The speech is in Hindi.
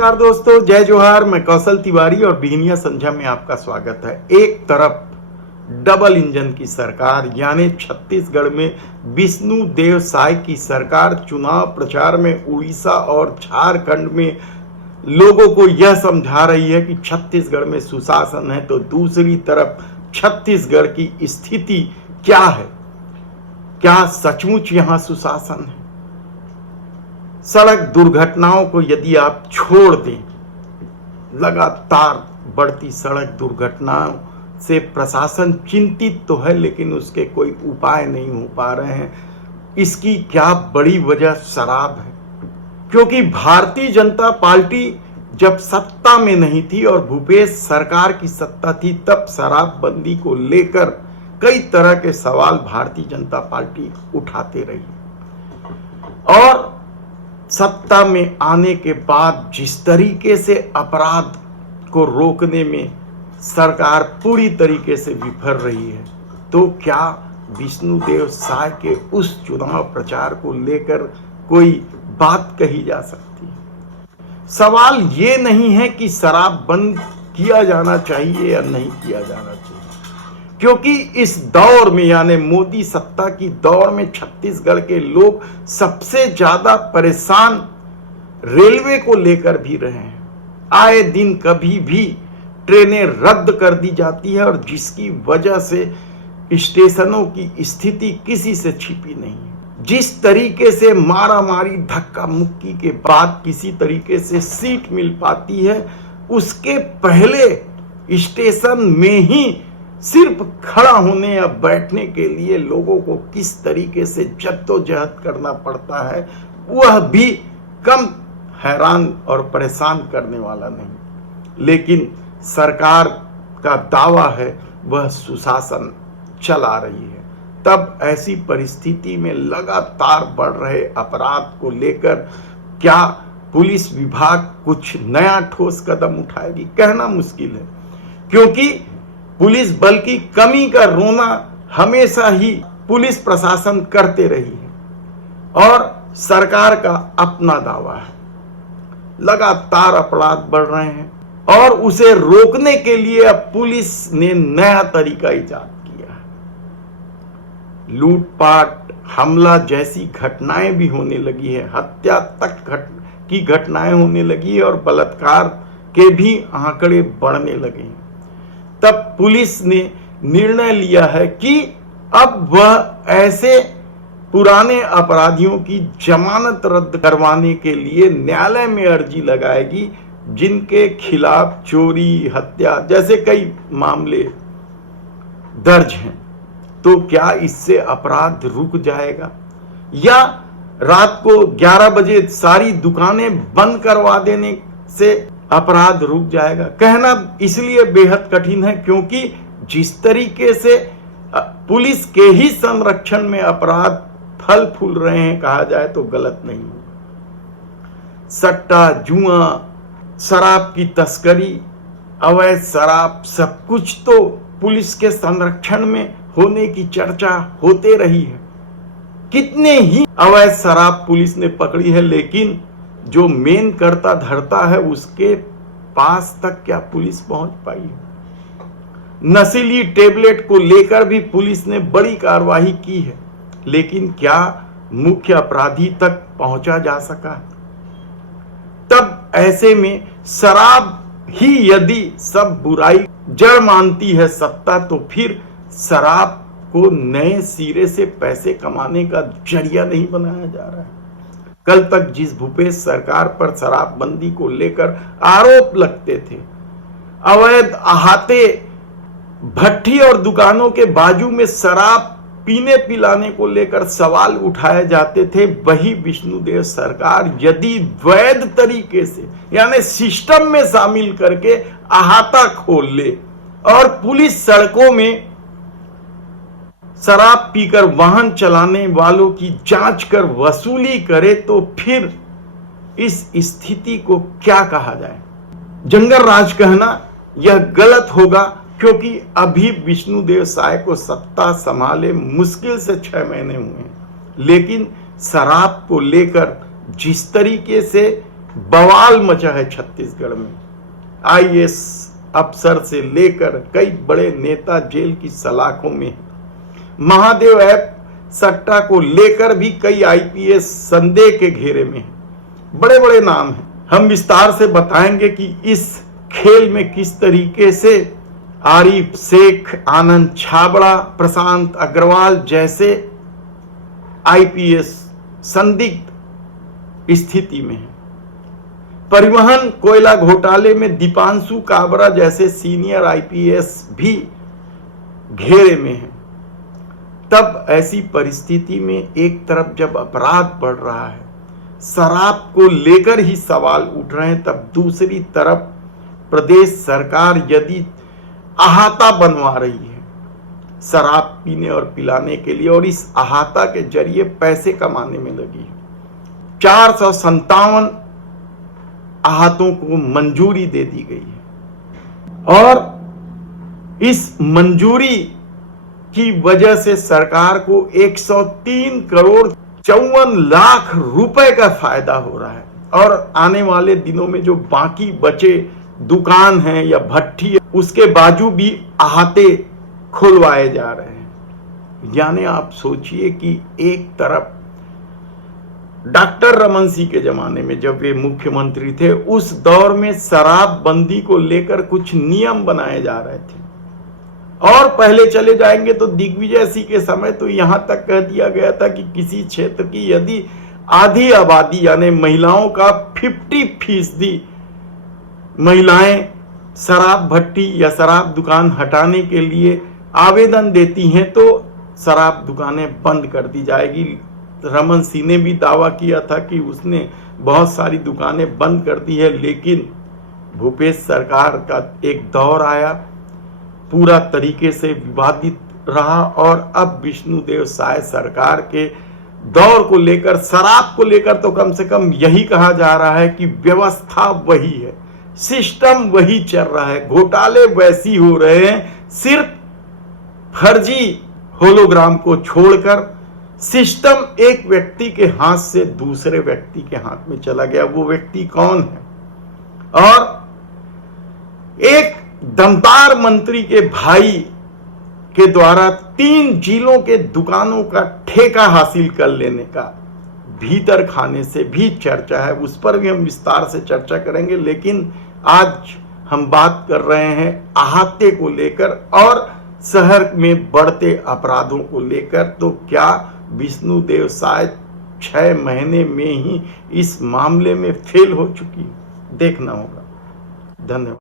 नमस्कार दोस्तों, जय जोहार। मैं कौशल तिवारी और बिहनिया संध्या में आपका स्वागत है। एक तरफ डबल इंजन की सरकार यानी छत्तीसगढ़ में विष्णु देव साय की सरकार चुनाव प्रचार में उड़ीसा और झारखंड में लोगों को यह समझा रही है कि छत्तीसगढ़ में सुशासन है, तो दूसरी तरफ छत्तीसगढ़ की स्थिति क्या है? क्या सचमुच यहां सुशासन है? सड़क दुर्घटनाओं को यदि आप छोड़ दें, लगातार बढ़ती सड़क दुर्घटनाओं से प्रशासन चिंतित तो है, लेकिन उसके कोई उपाय नहीं हो पा रहे हैं। इसकी क्या बड़ी वजह शराब है, क्योंकि भारतीय जनता पार्टी जब सत्ता में नहीं थी और भूपेश सरकार की सत्ता थी, तब शराबबंदी को लेकर कई तरह के सवाल भारतीय जनता पार्टी उठाते रही। और सत्ता में आने के बाद जिस तरीके से अपराध को रोकने में सरकार पूरी तरीके से विफल रही है, तो क्या विष्णुदेव साय के उस चुनाव प्रचार को लेकर कोई बात कही जा सकती है? सवाल ये नहीं है कि शराब बंद किया जाना चाहिए या नहीं किया जाना चाहिए, क्योंकि इस दौर में यानी मोदी सत्ता की दौर में छत्तीसगढ़ के लोग सबसे ज्यादा परेशान रेलवे को लेकर भी रहे हैं। आए दिन कभी भी ट्रेनें रद्द कर दी जाती है और जिसकी वजह से स्टेशनों की स्थिति किसी से छिपी नहीं है। जिस तरीके से मारामारी धक्का मुक्की के बाद किसी तरीके से सीट मिल पाती है, उसके पहले स्टेशन में ही सिर्फ खड़ा होने या बैठने के लिए लोगों को किस तरीके से जद्दोजहद करना पड़ता है, वह भी कम हैरान और परेशान करने वाला नहीं। लेकिन सरकार का दावा है वह सुशासन चला रही है। तब ऐसी परिस्थिति में लगातार बढ़ रहे अपराध को लेकर क्या पुलिस विभाग कुछ नया ठोस कदम उठाएगी, कहना मुश्किल है, क्योंकि पुलिस बल की कमी का रोना हमेशा ही पुलिस प्रशासन करते रही है और सरकार का अपना दावा है। लगातार अपराध बढ़ रहे हैं और उसे रोकने के लिए अब पुलिस ने नया तरीका इजाद किया है। लूटपाट, हमला जैसी घटनाएं भी होने लगी है, हत्या तक की घटनाएं होने लगी है और बलात्कार के भी आंकड़े बढ़ने लगे हैं। तब पुलिस ने निर्णय लिया है कि अब वह ऐसे पुराने अपराधियों की जमानत रद्द करवाने के लिए न्यायालय में अर्जी लगाएगी जिनके खिलाफ चोरी, हत्या जैसे कई मामले दर्ज हैं। तो क्या इससे अपराध रुक जाएगा, या रात को 11 बजे सारी दुकानें बंद करवा देने से अपराध रुक जाएगा? कहना इसलिए बेहद कठिन है क्योंकि जिस तरीके से पुलिस के ही संरक्षण में अपराध फल फूल रहे हैं, कहा जाए तो गलत नहीं होगा। सट्टा, जुआ, शराब की तस्करी, अवैध शराब, सब कुछ तो पुलिस के संरक्षण में होने की चर्चा होते रही है। कितने ही अवैध शराब पुलिस ने पकड़ी है, लेकिन जो मेन करता धरता है उसके पास तक क्या पुलिस पहुंच पाई है? नशीली टेबलेट को लेकर भी पुलिस ने बड़ी कार्रवाई की है, लेकिन क्या मुख्य अपराधी तक पहुंचा जा सका? तब ऐसे में शराब ही यदि सब बुराई जड़ मानती है सत्ता, तो फिर शराब को नए सिरे से पैसे कमाने का जरिया नहीं बनाया जा रहा है। कल तक जिस भूपेश सरकार पर शराबबंदी को लेकर आरोप लगते थे, अवैध अहाते, भट्टी और दुकानों के बाजू में शराब पीने पिलाने को लेकर सवाल उठाए जाते थे, वही विष्णुदेव सरकार यदि वैध तरीके से यानी सिस्टम में शामिल करके अहाता खोल ले और पुलिस सड़कों में शराब पीकर वाहन चलाने वालों की जांच कर वसूली करे, तो फिर इस स्थिति को क्या कहा जाए? जंगल राज कहना यह गलत होगा, क्योंकि अभी विष्णुदेव साय को सत्ता संभाले मुश्किल से 6 महीने हुए हैं, लेकिन शराब को लेकर जिस तरीके से बवाल मचा है छत्तीसगढ़ में। आईएएस अफसर से लेकर कई बड़े नेता जेल की सलाखों में। महादेव ऐप सट्टा को लेकर भी कई आईपीएस संदेह के घेरे में हैं। बड़े बड़े नाम हैं। हम विस्तार से बताएंगे कि इस खेल में किस तरीके से आरिफ शेख, आनंद छाबड़ा, प्रशांत अग्रवाल जैसे आईपीएस संदिग्ध स्थिति में है। परिवहन कोयला घोटाले में दीपांशु काबरा जैसे सीनियर आईपीएस भी घेरे में हैं। तब ऐसी परिस्थिति में एक तरफ जब अपराध बढ़ रहा है, शराब को लेकर ही सवाल उठ रहे हैं, तब दूसरी तरफ प्रदेश सरकार यदि अहाता बनवा रही है शराब पीने और पिलाने के लिए और इस अहाता के जरिए पैसे कमाने में लगी है। 457 आहतों को मंजूरी दे दी गई है और इस मंजूरी की वजह से सरकार को 103 करोड़ 54 लाख रुपए का फायदा हो रहा है और आने वाले दिनों में जो बाकी बचे दुकान है या भट्ठी है उसके बाजू भी अहाते खुलवाए जा रहे हैं। यानी आप सोचिए कि एक तरफ डॉक्टर रमन सिंह के जमाने में जब वे मुख्यमंत्री थे उस दौर में शराबबंदी को लेकर कुछ नियम बनाए जा रहे थे और पहले चले जाएंगे तो दिग्विजय सिंह के समय तो यहां तक कह दिया गया था कि किसी क्षेत्र की यदि आधी आबादी यानी महिलाओं का 50% महिलाएं शराब भट्टी या शराब दुकान हटाने के लिए आवेदन देती हैं तो शराब दुकानें बंद कर दी जाएगी। रमन सिंह ने भी दावा किया था कि उसने बहुत सारी दुकानें बंद कर दी है, लेकिन भूपेश सरकार का एक दौर आया, पूरा तरीके से विवादित रहा और अब विष्णुदेव साय सरकार के दौर को लेकर शराब को लेकर तो कम से कम यही कहा जा रहा है कि व्यवस्था वही है, सिस्टम वही चल रहा है, घोटाले वैसी हो रहे हैं, सिर्फ फर्जी होलोग्राम को छोड़कर सिस्टम एक व्यक्ति के हाथ से दूसरे व्यक्ति के हाथ में चला गया। वो व्यक्ति कौन है? और एक दमदार मंत्री के भाई के द्वारा 3 जिलों के दुकानों का ठेका हासिल कर लेने का भीतर खाने से भी चर्चा है, उस पर भी हम विस्तार से चर्चा करेंगे। लेकिन आज हम बात कर रहे हैं अहाते को लेकर और शहर में बढ़ते अपराधों को लेकर। तो क्या विष्णुदेव साय 6 महीने में ही इस मामले में फेल हो चुकी? देखना होगा। धन्यवाद।